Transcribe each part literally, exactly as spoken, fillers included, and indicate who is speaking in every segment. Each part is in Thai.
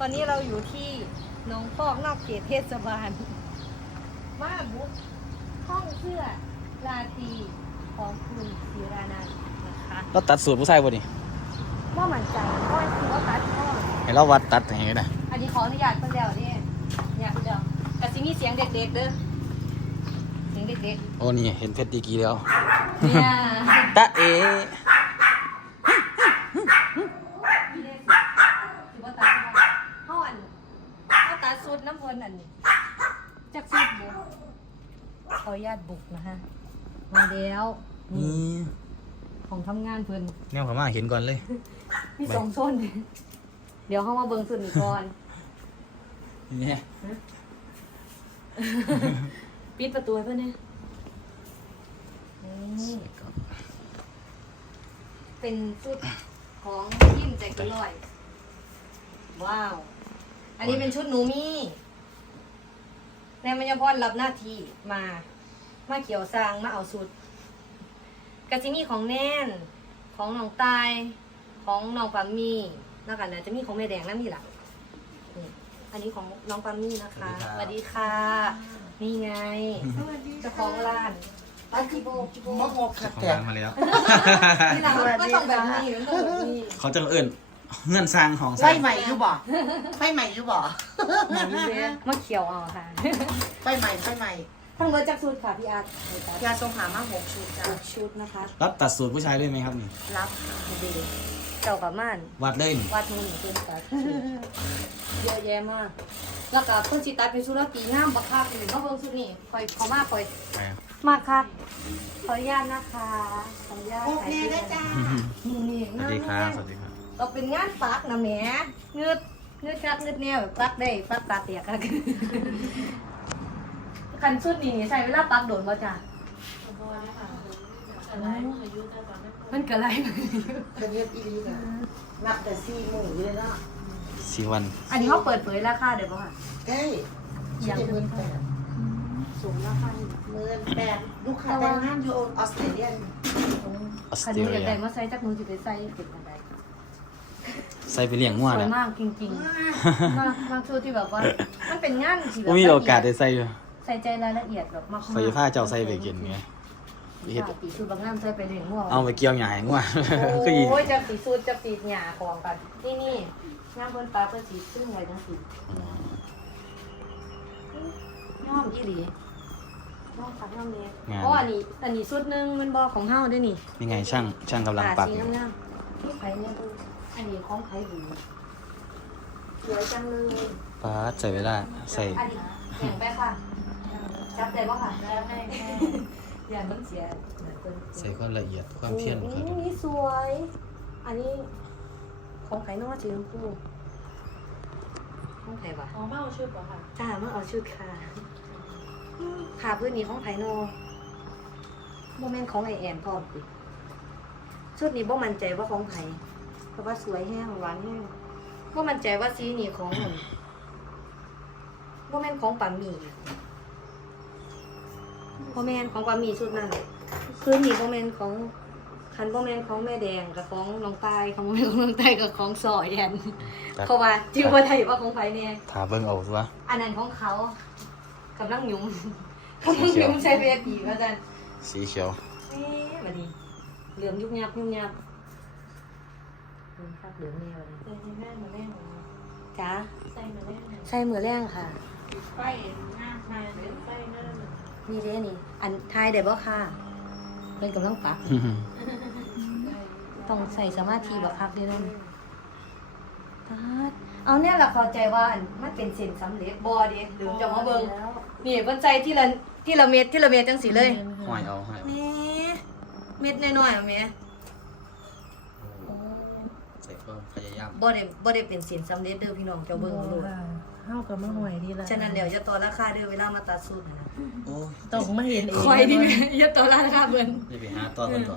Speaker 1: ตอนนี้เราอยู่ที่หนองพอกนอกเขตเทศบาลมาบุกห้องเสื้อราตรีของคุณศิรานันท์นะคะ
Speaker 2: เราตัดสูตรผู้ชายบ่นี่
Speaker 1: ว่ามั่นใจเพราะว่าคือว่าตัดพ่อ
Speaker 2: เห็นเราวัดตัดอย่างนี้นะ
Speaker 1: อันนี้ขออนุญาตเพิ่นแล้วนี่เนี่ยเดี๋ยวแต่สิมีเสียงเด็กๆเด้อเสียงเด็กๆ
Speaker 2: โอ้นี่เห็นเพชรดีกีแล้ว
Speaker 1: เนี่ย
Speaker 2: ตะเอ
Speaker 1: เขาอันเขาตัดสุดน้ำเพลินอันจักสุดบุกขออนุญาตบุกนะฮะมาแล้วนี่ของทำงานเพลิน
Speaker 2: แนวพม่าเห็นก่อนเลย
Speaker 1: มีสองโซนเดี๋ยวเขามาเบิ่งสุดอีกก่อน
Speaker 2: นี่
Speaker 1: ปิดประตูให้เพื่อนเนี่ยนี่เป็นชุดของยิ้มใจกระลอยว้าวอันนี้เป็นชุดหนูมี่แนมัญญพรรับหน้าที่มามาเขียวซางมาเอาสุดกะจิมีของแน่นของน้องตายของน้องปามี่แล้วกันนะจะมีของแม่แดงนั่นนี่แหละอันนี้ของน้องปามี่นะคะสวัสดีค่ะนี่ไงเจ้าของร้านร้านจีโบจีโบมะม่วงขัดแตกมาแล้วนี่เราก็ต้องแบบนี้มันต้องแบบนี้
Speaker 2: เขาจะเอื่นเงื่อนสร้างของ
Speaker 3: ไฟใหม่อยู่บ่ไฟใหม่อยู่บ่
Speaker 1: มะเขียวเอาค่ะ
Speaker 3: ไฟใหม่ไฟใหม่
Speaker 1: ทั้งหมดจักชุดค่ะพี่อาร์ต
Speaker 3: พี่อาร์ตส่งหามาหกชุดจ้ะ
Speaker 1: หกชุดนะคะ
Speaker 2: รับตัดสูตรผู้ชายด้วยไหมครับนี่
Speaker 3: รับ
Speaker 1: ดีเจ้ากับม่าน
Speaker 2: วัดเลย
Speaker 1: วัดมือเป็นตัดเยอะแยะมากแล้วก็เพิ่นสิตัดเป็นชุดละตีงามบักคักนี่เขาเบิ่งชุดนี้คอยเขามากคอยมากค่ะขออนุญาตนะคะขออนุญาตถ่ายรูปจ้านี่
Speaker 2: สวัสดีครับสวัสดีครับ
Speaker 1: เราเป็นงานปักนะแหมเงืดเงืดคักเงืดแนวปักได้ปักตาเตียกค่ะคันชุดนี้ใช้เวลาปักโดนบ่จ้ะมันกระไร
Speaker 3: เป็นเย็บอีลีกันนับแต่สี่หมู่เลยเนาะ
Speaker 2: สี่วัน
Speaker 1: อันนี้เขาเปิดเผยราคาเดี๋ยวบ่ค่ะ
Speaker 3: ใกล้ยังหมื่นแปดสูงราคาหมื่นแปดลูกค้าแต่งงานอยู่ออสเตรเลีย
Speaker 1: คันนี้อยากได้มาใส่จักมือสิไปใส่เก็บกันได้
Speaker 2: ใส่ไปเลี้ยงงัวนะ
Speaker 1: สวยมากจริงๆมากมากชุดที่แบบว่ามันเป็นงานที่แบบ
Speaker 2: มีโอกาสได้ใส่อยู่
Speaker 1: ใส่ใจรายละเอียดแบบมาก
Speaker 2: ๆไฟผ้าเจ้าใส่ไปกินไง
Speaker 1: ปีสูตรบางงามใส่ไปเลี้ยงงัว
Speaker 2: เอาไปเกี่ยวหญ้าให้งัว
Speaker 1: โอ้ยจะปีสูตรจะปีหญ้าของกันนี่นี่งามเพิ่นปลาเพิ่นสิซึ่งไว้จังซี่ย่อมอีหลีย่อมคักย่อมเนี้ยอ๋ออันนี้อันนี้ชุดนึงมันบ่ของเฮาด้วยนี่
Speaker 2: นี่ไงช่างช่างกำลังปักอยู่
Speaker 1: นี่ไผเนี่ยดูอันนี้ของไผหูสวยจังเลย
Speaker 2: ปาดใส่เวลาใส่
Speaker 1: อันนี้แข็งไปค่ะจับได้บ่ค่ะได้ได้อย่ามันเสีย
Speaker 2: ใส่ความละเอียดความเพียรของเขา
Speaker 1: นี่สวยอันนี้ของไผนอสีชมพูของไผวะ
Speaker 3: อ๋อมาเอาชุดป่ะค่ะ
Speaker 1: จ้ามาเอาชุดค่ะผ่าพื้นนี้ของไผนอโมเมนต์ของไอแอนพร้อมสิชุดนี้บ่มั่นใจว่าของไผเพราะว่าสวยแห้งหวานแห้งบ่มั่นใจว่าสีนี้ของหนุ่มบ่แม่นของปามี่บ่แม่นของปามี่ชุดนั้นพื้นนี้บ่แม่นของคันบ่แม่นของแม่แดงกับของน้องตายของแม่ของน้องตายกับของสอแอนเพราะว่าชื่อว่าไทยว่าของไผแน่
Speaker 2: ถ้าเบิ่งเอาซัว
Speaker 1: อันนั้นของเขากำลังหยุ่มกำลังหยุ่มใช้เวทีว่าซั่น
Speaker 2: สีเขียว
Speaker 1: นี่บัดนี้เหลือมยุบยับยุบยับนี่ครับเหลือมแนวเลยใส่แม่มื้อแรงจ้าใส่มื้อแรงใส่มื้อแรงค่ะ
Speaker 3: ไฟหน้ามาเดี๋ยวไฟหน้า
Speaker 1: นี่เด้นี่อันทายได้บ่ค่ะเป็นกำลังปักต้องใส่สมาธิบ่คักเด้นั่นเอาเนี่ยล่ะเข้าใจว่ามันเป็นเส้นสำเร็จบ่เด้ลืมจะมาเบิ่งนี่เพิ่นใส่ที่ละที่ละเม็ดที่ละเม็ดจังซี่เลย
Speaker 2: ห้อยเอาห้อย
Speaker 1: นี่เม็ดน้อยๆอ่ะแม่
Speaker 2: ใส่ก็พยายาม
Speaker 1: บ่ได้บ่ได้เป็นเส้นสำเร็จเด้อพี่น้องเจ้าเบิ่งโลด
Speaker 3: เฮาก็มาห่วยนี่ล่ะ
Speaker 1: ฉะนั้นเดี๋ยวจะต่อราคาเด้อเวลามาตัดสูตรนะ
Speaker 2: โอ้ย
Speaker 3: ต้องมาเห็นเอง
Speaker 1: ค่อยนี่อย่าต่อราคาเพิ่น
Speaker 2: นี่ไปหาต่อกันต่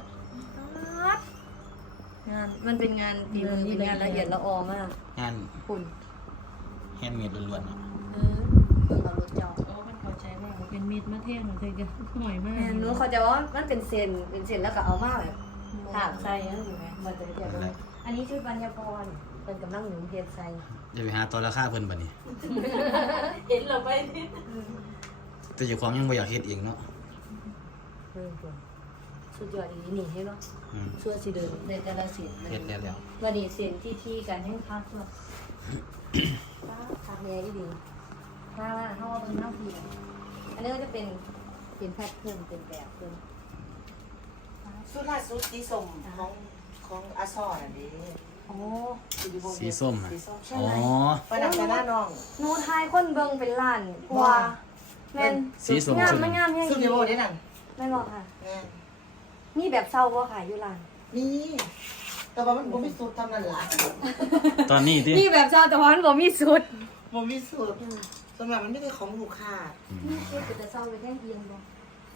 Speaker 1: องานมันเป็นงานฝีมือเป็นงานละเอียดละออมาก
Speaker 2: งาน
Speaker 1: คุณ
Speaker 2: แฮนด์เมดล้วนๆอ่ะ
Speaker 1: เออเพิ่นเอารถเจ้า
Speaker 3: โอ้มันเข้าใจว่าเป็นเม็ดมะเทศมันเคยจะห่วยมาก
Speaker 1: หนูเข้าใจว่ามันเป็นเส้นเป็นเส้นแล้วก็เอามาแบบถากใส่นั่นอยู่มั้ยมันจะเรียกว่าอันนี้ชุดบรรยพรเป็นกำลังหนุนเพชรใส่
Speaker 2: เดี๋ยวไปหาตัวราคาเพิ่นบัดนี้
Speaker 3: เห็นเราไป
Speaker 2: แต่เจ้าของยังบ่อยากเฮ็ดเองเนาะ
Speaker 1: เพิ่มคนสุดยอดอีนี่ให้เนาะ
Speaker 2: อืม
Speaker 1: ชั่วสิเดินในแต่ละเสียน
Speaker 2: เฮ็ดแล้วแล้ว
Speaker 1: วันนี้เสียนที่ที่กันให้คักเนาะคักแม่อีดีถ้าว่าเขาว่าเป็นเท่าทีอันนี้ก็จะเป็นเป็นแพทเทิร์นเป็นแบบเพิ่ม
Speaker 3: สุดล่าสุดสีส้มของของอาซอร์อันนี้
Speaker 1: โอ้
Speaker 2: สีส้มอ่ะ
Speaker 3: สีส้มใช่
Speaker 2: อ๋อ
Speaker 3: ไหมประดับแต่หน้าน้อง
Speaker 1: หนูทายคนเบิ่งเป็นล้านกว่าแม่น
Speaker 2: สีส้ม
Speaker 1: งาม
Speaker 2: สุด
Speaker 1: ไม่งามแห้ง
Speaker 3: สุด
Speaker 1: ดี
Speaker 3: ดีโบได้หนัง
Speaker 1: ไม่บอกค่ะ
Speaker 3: แม่น
Speaker 1: นี่แบบเศร้าบ่ค่ะอยู่ร้าน
Speaker 3: มีแต่ว่ามันบ่มีสูตรทำนั่นล่ะ
Speaker 2: ตอนนี้ติ
Speaker 1: นี่แบบเศร้าแต่ว่ามันบ่มีสุด
Speaker 3: บ่มีสูตรสำหรับมันไม่ได้ของลูกค้า
Speaker 1: นี่คือจะเศร้าไปแค่เพียงบ่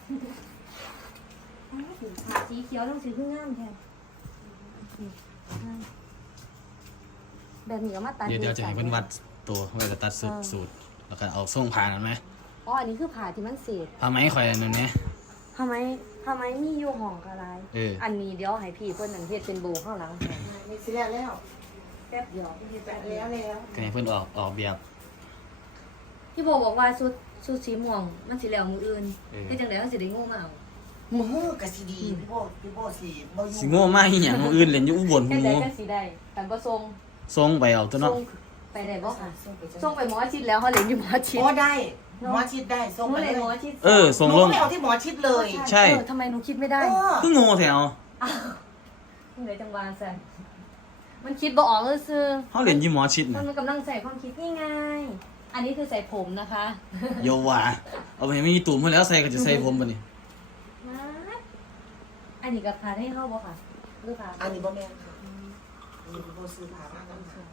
Speaker 1: อ้าวสีขาสีเขียวต้องสีขึ้นงามแทนแบบนี้ก็มาตัด
Speaker 2: เดี๋ยวเดี๋ยวจะให้เพิ่นวัดตัวไว้ก็ตัดสูตรสูตรแล้วก็เอาส่งผ่านั่นไหม
Speaker 1: อ๋ออันนี้คือผ่าที่มันเศษ
Speaker 2: ผ้าไหมข่อยอันนั้นแหม
Speaker 1: ทำไมทำไมมีอยู่ห้องกะไร
Speaker 2: เออ
Speaker 1: อันนี้เดี๋ยวให้พี่เพิ่นนั่นเฮ็ดเป็นโบข้างหลังแทน
Speaker 3: มีสิแล้วแล้ว
Speaker 1: แป๊บเดียวพี่เฮ็ด
Speaker 3: แป
Speaker 1: แป๊
Speaker 3: ด
Speaker 1: บเดีย
Speaker 3: แล้ว วแล้ว
Speaker 2: ก็ให้เพิ่นออกออกแบบ
Speaker 1: พี่โบบอกว่าชุดชุดสีม่วงมันสิแล้วมืออื่น
Speaker 2: เออ
Speaker 1: เฮ็ดจังได๋มันสิได้งูมาเอา
Speaker 3: มือกับสีดีพี่โบพี่โบสีบ่อยู่
Speaker 2: สิโง่มาอีหยังมื้ออื่นเล่นอยู่อุบล
Speaker 1: จั
Speaker 2: พุ่
Speaker 1: ง
Speaker 2: นห
Speaker 1: ได๋
Speaker 2: มู่
Speaker 1: จังสิได้กันบ่ทรง
Speaker 2: ส่งไปเอาตัวเนาะ
Speaker 1: ส่งไปได้บ่ค่ะ
Speaker 3: ส่งไป
Speaker 1: ส่งไปหมอชิดแล้วเขาเล่นอยู่หมอชิด
Speaker 3: โอ้ได้หมอชิดได้ส่ง
Speaker 1: หนู
Speaker 3: ไป
Speaker 1: เล่น
Speaker 3: เลย
Speaker 1: หมอชิด
Speaker 2: เออส่ง
Speaker 3: หนู
Speaker 2: ลง
Speaker 3: ไม่เอาที่หมอชิดเลย
Speaker 2: ใช่
Speaker 1: เออทำไมหนูคิดไม่ได้
Speaker 3: เออ
Speaker 2: คือโง่แถว
Speaker 1: เหนื่อยจังหวะซั่นมันคิดบ่ออกซื่อ
Speaker 2: เฮาเล่นอยู่หมอชิด
Speaker 1: ๆมั
Speaker 2: น่ะ
Speaker 1: นกำลังใส่ความคิดนี่ไง อันนี้คือใส่ผมนะคะ
Speaker 2: โยว่าเอาไปให้มีตุ่มเพิ่นแล้วใส่ก็จะใส่ผมบัดนี้
Speaker 1: อันนี้ก็พาให้เข้าบ่ค่ะหรือพา
Speaker 3: อันนี้บ่แม่นค่ะอันนี้พี่โบซื้อผ่ามาแล้วค่ะ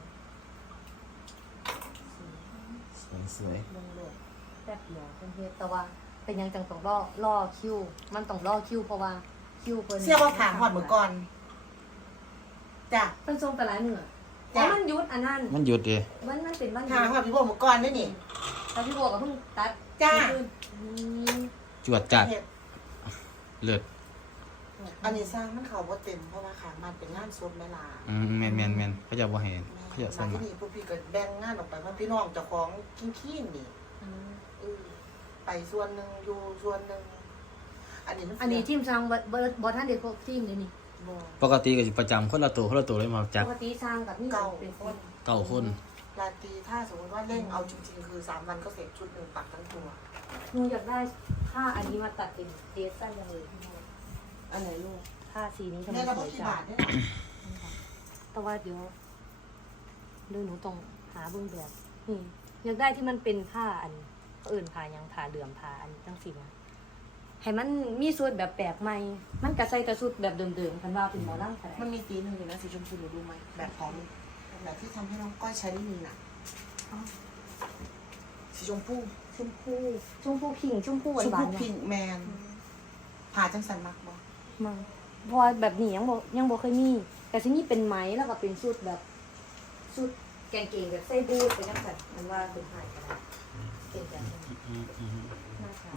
Speaker 2: สวย
Speaker 1: ลงโลดแป๊บเดียวเพิ่นเฮ็ดแต่ว่าเป็นหยังจังต้องรอรอคิว มันต้องรอคิวเพราะว่าคิวเพิ่น
Speaker 3: เสื้อว่าผ่าหอดเหมือนก่อนจ้ะ
Speaker 1: เพิ่นส่งแต่ละเนื้อ
Speaker 3: จ้ะ
Speaker 1: แต่มันหยุดอันนั้น
Speaker 2: ๆมันหยุดเด้
Speaker 1: มันมันเป็นมันหยุ
Speaker 3: ผ่า
Speaker 1: ด
Speaker 3: หอดพี่โบเหมือนก่อนด้วยนี่
Speaker 1: แล้วพี่บัวก็เพิ่งตัด
Speaker 3: จ้า
Speaker 1: อืม
Speaker 2: จวดจัด
Speaker 3: เห็ด
Speaker 2: เลิศ
Speaker 3: อันนี้สร้างมันเขาบ่เต็มเพราะว่าขามันเป็นงานศพแม่ลา
Speaker 2: อืมแม่นแม่นแม่นเขาจะบ่ให้เขาจะ
Speaker 3: มา
Speaker 2: ใส่มา
Speaker 3: ที่นี่พวกพี่ก็แบ่งงานออกไปว่าพี่น้องเจ้าของกิ้งขี้นี่
Speaker 1: อืม
Speaker 3: เออไปส่วนหนึ่งอยู่ส่วนหนึ่งอันนี้มัน
Speaker 1: อันนี้ทีมสร้างบ่บ่บ่ทันได้ครบทีมเลยนี่
Speaker 3: บ่
Speaker 2: ปกติก็สิประจำคนละตัวคนละตัวเลยมาจัก
Speaker 1: ปกติสร้างกับนี่
Speaker 3: เก่า
Speaker 1: เป็นค
Speaker 3: คน น
Speaker 2: เก้าคน
Speaker 3: ราตรีถ้าสมมติว่าเร่งเอาจริงๆคือสามวันก็เสร็จชุดหนึ่งปักทั้งตัว
Speaker 1: หนูอยากได้ผ้าอันนี้มาตัดเป็นเดรสสั้นจังเลยพี่บัว
Speaker 3: อันไหนลูก
Speaker 1: ผ้าสีนี้ทำไม
Speaker 3: เนี่ย
Speaker 1: ส
Speaker 3: เรา
Speaker 1: ว
Speaker 3: ก็
Speaker 1: ย
Speaker 3: กี่
Speaker 1: จัง
Speaker 3: บาทเนี่ย
Speaker 1: แต่ว่าเดี๋ยวเดี๋ยวหนูต้องหาเบื้องแบบนี่อยากได้ที่มันเป็นผ้าอันเอื่นผ้าหยังผ้าเหลื่อมผ้าอันจังสินะให้มันมีสูตรแบบแปลกใหม่ มันกระใส่แต่สูตรแบบเดิมๆคันว่าเป็นหมอลำค่ะ
Speaker 3: มันมีสีหนึ่งอยู่นะสีชมพูหนูดูไหมแบบของแบบที่ทำให้น้องก้อยใช้นี่น่ะสีชมพู
Speaker 1: ชมพูชมพูพิงค์ชมพูห
Speaker 3: ชม
Speaker 1: วา
Speaker 3: พู
Speaker 1: นๆ
Speaker 3: พิงค์แมนผ่าจังสันมักบ่
Speaker 1: มั้งเพราะว่าแบบนี้ยังบ่ยังบ่เคยมีแต่ที่นี่เป็นไหมแล้วก็เป็นสูตรแบบสูตรแกงเก่งแบบใส่บูทเป็นจังซั่นมันว่าเป็นหายกันนะเป็นแบบนี้
Speaker 2: อืมอืม
Speaker 1: นะคะ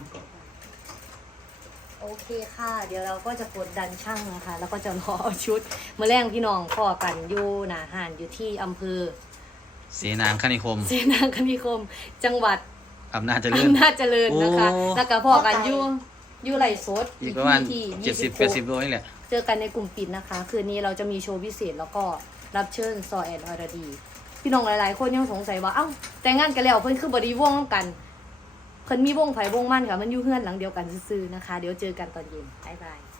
Speaker 1: โอเคค่ะ เดี๋ยวเราก็จะกดดันช่างนะคะแล้วก็จะรอเอาชุดมาแรงพี่น้องพ่อกันอยู่หนาหานอยู่ที่อำเภอ
Speaker 2: เสนางคณิคม
Speaker 1: เสนางคณิคม จังหวัด
Speaker 2: อำนาจเจริญ
Speaker 1: อำนาจเจริญนะคะ
Speaker 2: โอ้
Speaker 1: แล้วก็พ่อกันอยู่อยู่ไหลฟ์สด
Speaker 2: อีกประมาณ
Speaker 1: ที่
Speaker 2: เจ็ดสิบ
Speaker 1: ยี่
Speaker 2: แปดสิบโลนี่แหละ
Speaker 1: เจอกันในกลุ่มปิดนะคะ คืนนี้เราจะมีโชว์พิเศษแล้วก็รับเชิญซอแอนอรดี พี่น้องหลายๆ คนยังสงสัยว่าเอ้าแต่งงานกันแล้วเพิ่นคือบอดี้วงกันเพิ่นมีวงไผวงมั่นค่ะมันอยู่เฮือนหลังเดียวกันซื่อๆนะคะ เดี๋ยวเจอกันตอนเย็นบ๊ายบาย